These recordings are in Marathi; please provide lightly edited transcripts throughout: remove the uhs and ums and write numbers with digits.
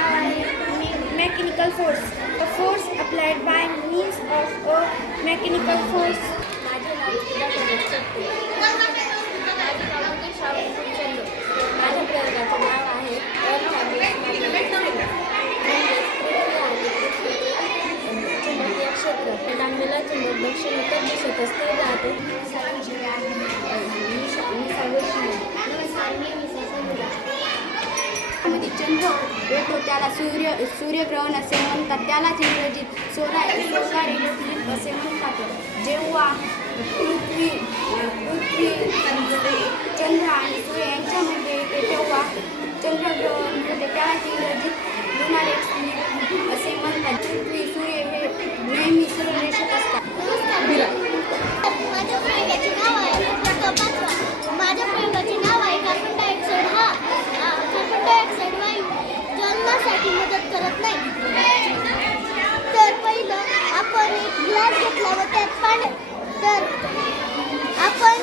नाव आहे mechanical force. The force applied by means of a mechanical force. माझे नाव माझ्या प्रयोगाचे नाव आहे चुंबकीय क्षेत्र. लांबीला चुंबक दक्षिण उत्तर दिशेत असते जाते. चंद्र येतो त्याला सूर्यग्रहण असे म्हणतात. त्यालाच इंग्रजीत सोलार इक्लिप्स असे म्हणतात. जेव्हा पृथ्वी चंद्र आणि सूर्य यांच्यामध्ये येते तेव्हा चंद्रग्रहण होते. त्यालाच इंग्रजीत लुनार इक्लिप्स असे म्हणतात. पृथ्वी सूर्य हे नेहमी सूर्यरेषेत असतात. माझ्या प्रयोगाचे नाव आहे कार्बन डायऑक्साईड. कार्बन डायऑक्साईड वायू ज्वलनासाठी मदत करत नाही. तर पहिलं आपण एक ग्लास घेतला व त्यात पाणी. तर आपण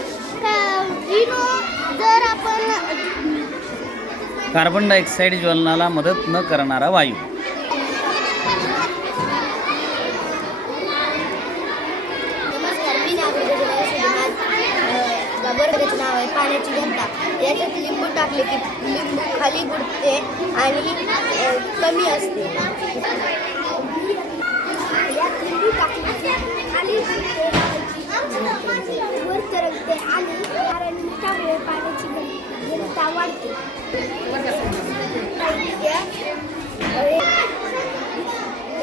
जर आपण कार्बन डायऑक्साईड ज्वलनाला मदत न करणारा वायू. वर्गाचे नाव आहे पाण्याची घनता. याच्यात लिंबू टाकले की लिंबू खाली बुडते आणि कमी असते. यात लिंबू टाकले की खाली वर तरंगते आणि कारण मिठामुळे पाण्याची घनता वाढते.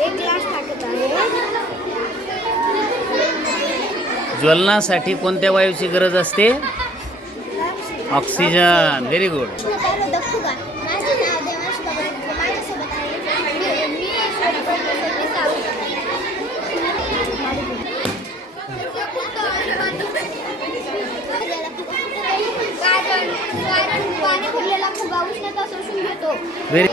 एक ग्लास टाकत आहे. ज्वलनासाठी कोणत्या वायूची गरज असते? ऑक्सिजन. Very good. माझे नाव देवांश कबळे. माझ्यासोबत आहे मी कारण पाणी भरलेला फुगा उष्णता शोषून घेतो. व्हेरी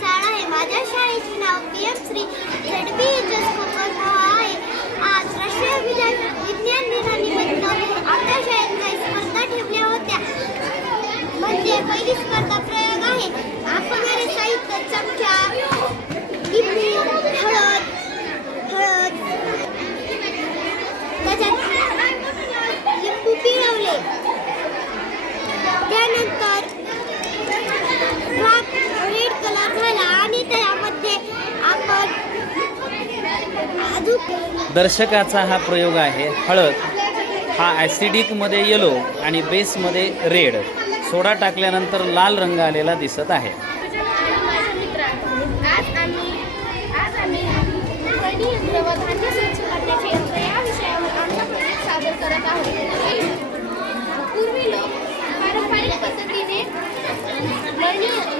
शाळा आहे. माझ्या शाळेचे नाव PM श्री ZB आहे. आज राष्ट्रीय विज्ञान दिनानिमित्त आपल्या शाळेत काही स्पर्धा ठेवल्या होत्या. म्हणजे पहिली स्पर्धा प्रयोग आहे. आपण साहित्य चमचा, लिंबू, हळद त्याच्यात लिंबू पिळवले. त्यानंतर रेड कलर झाला आणि त्यामध्ये आपण दर्शकाचा हा प्रयोग आहे. हळद हा ॲसिडिकमध्ये येलो आणि बेसमध्ये रेड. सोडा टाकल्यानंतर लाल रंग आलेला दिसत आहे. आज आम्ही द्रवधान्य स्वच्छ करण्याचे यंत्र या विषयावर आमचा प्रयोग सादर करत आहोत. पूर्वी लोक पारंपरिक पद्धतीने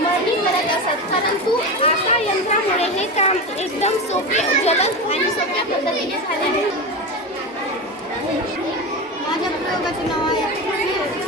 मळणी करत असत, परंतु आता यंत्रामुळे हे काम एकदम सोपे, जलद आणि सोप्या पद्धतीने झाले आहे. माझ्या प्रयोगाचे नाव